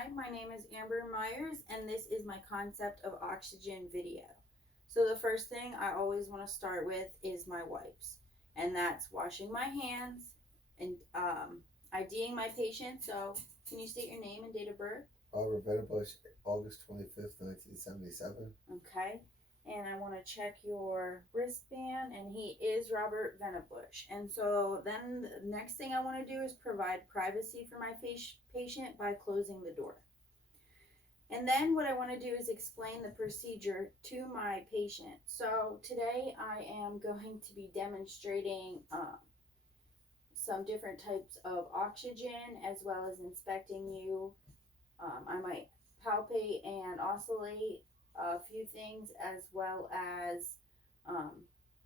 Hi, my name is Amber Myers, and this is my concept of oxygen video. So, the first thing I always want to start with is my wipes, and that's washing my hands and IDing my patient. So, can you state your name and date of birth? Robert Venabush, August 25th, 1977. Okay. And I want to check your wristband, and he is Robert Venabush. And so, then the next thing I want to do is provide privacy for my patient by closing the door. And then what I want to do is explain the procedure to my patient. So today I am going to be demonstrating some different types of oxygen as well as inspecting you. I might palpate and oscillate a few things as well as um,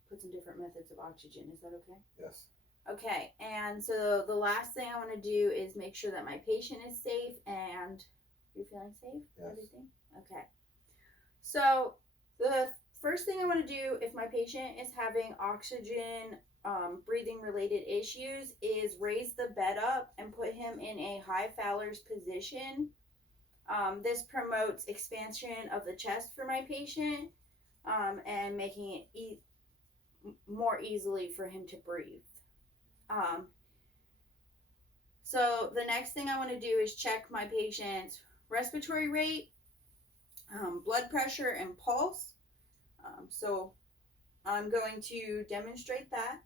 put some different methods of oxygen. Is that okay? Yes. Okay, and so the last thing I want to do is make sure that my patient is safe and you're feeling safe? Yes. Everything? Okay. So the first thing I want to do if my patient is having oxygen breathing related issues is raise the bed up and put him in a high Fowler's position. This promotes expansion of the chest for my patient and making it more easily for him to breathe. So the next thing I want to do is check my patient's respiratory rate, blood pressure, and pulse. So I'm going to demonstrate that.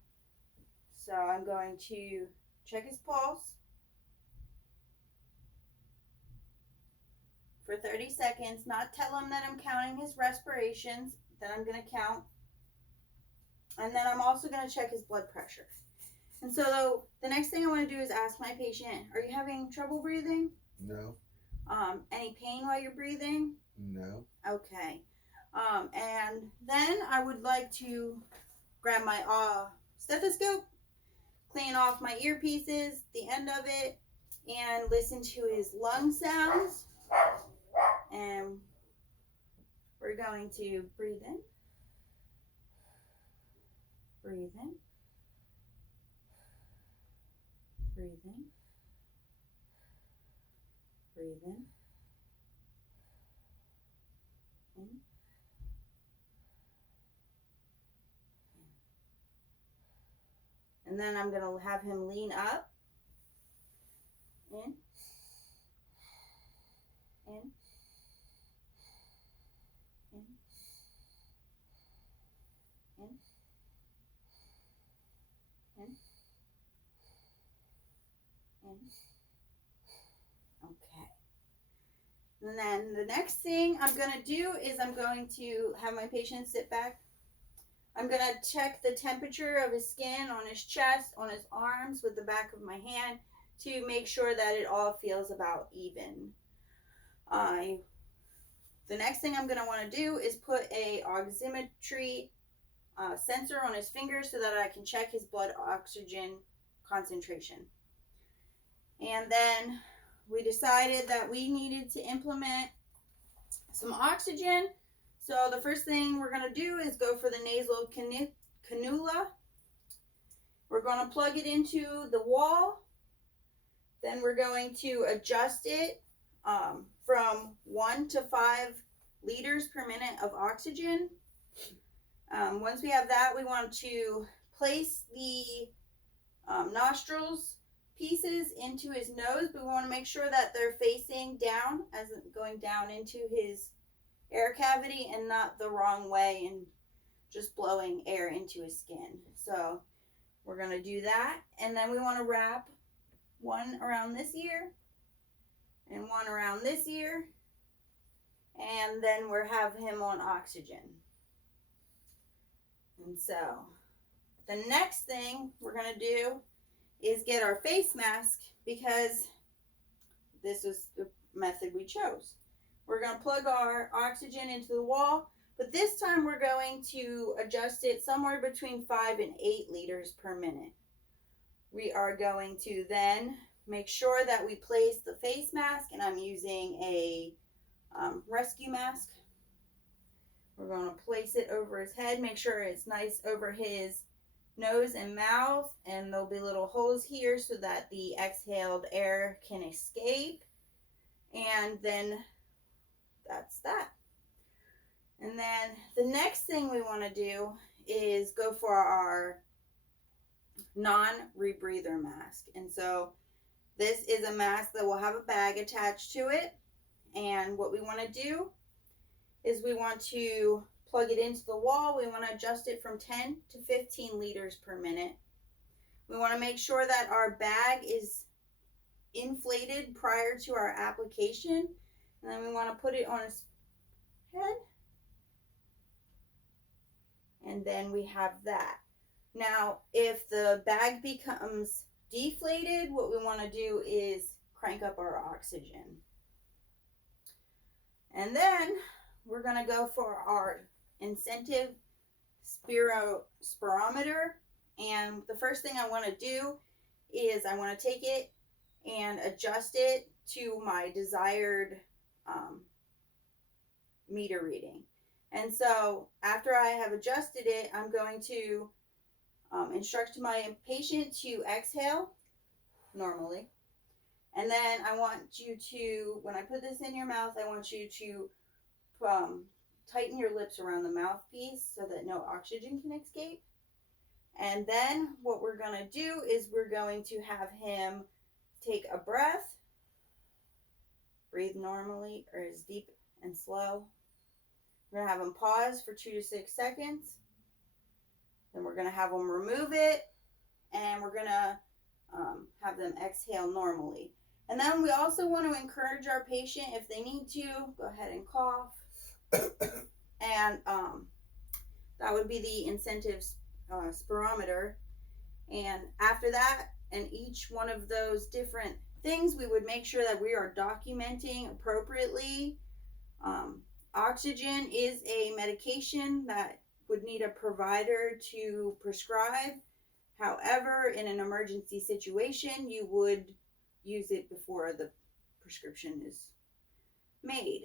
So I'm going to check his pulse for 30 seconds, not tell him that I'm counting his respirations, then I'm going to count. And then I'm also going to check his blood pressure. And so the next thing I want to do is ask my patient, are you having trouble breathing? No. Any pain while you're breathing? No. Okay. And then I would like to grab my stethoscope, clean off my earpieces, the end of it, and listen to his lung sounds. And we're going to breathe in, breathe in, breathe in, breathe in, in. And then I'm going to have him lean up, in, in, in, in, in, in. Okay. And then the next thing I'm going to do is I'm going to have my patient sit back. I'm going to check the temperature of his skin on his chest, on his arms with the back of my hand to make sure that it all feels about even. The next thing I'm going to want to do is put a oximetry sensor on his finger so that I can check his blood oxygen concentration. And then we decided that we needed to implement some oxygen. So the first thing we're going to do is go for the nasal cannula. We're going to plug it into the wall. Then we're going to adjust it from 1 to 5 liters per minute of oxygen. Once we have that, we want to place the nostrils pieces into his nose, but we want to make sure that they're facing down, as in going down into his air cavity and not the wrong way and just blowing air into his skin. So we're going to do that. And then we want to wrap one around this ear and one around this ear. And then we'll have him on oxygen. And so the next thing we're going to do is get our face mask because this was the method we chose. We're going to plug our oxygen into the wall, but this time we're going to adjust it somewhere between 5 and 8 liters per minute. We are going to then make sure that we place the face mask, and I'm using a rescue mask. We're going to place it over his head, make sure it's nice over his nose and mouth, and there'll be little holes here so that the exhaled air can escape. And then that's that. And then the next thing we want to do is go for our non-rebreather mask. And so this is a mask that will have a bag attached to it. And what we want to do is we want to plug it into the wall. We want to adjust it from 10 to 15 liters per minute. We want to make sure that our bag is inflated prior to our application. And then we want to put it on his head. And then we have that. Now, if the bag becomes deflated, what we want to do is crank up our oxygen. And then we're going to go for our incentive spirometer. And the first thing I want to do is I want to take it and adjust it to my desired meter reading. And so after I have adjusted it, I'm going to instruct my patient to exhale normally. And then I want you to, when I put this in your mouth, I want you to tighten your lips around the mouthpiece so that no oxygen can escape. And then what we're going to do is we're going to have him take a breath, breathe normally or as deep and slow. We're going to have him pause for 2 to 6 seconds. Then we're going to have them remove it, and we're going to have them exhale normally. And then we also want to encourage our patient, if they need to, go ahead and cough. And that would be the incentive spirometer. And after that, and each one of those different things, we would make sure that we are documenting appropriately. Oxygen is a medication that would need a provider to prescribe. However, in an emergency situation, you would use it before the prescription is made.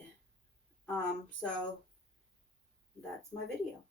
So that's my video.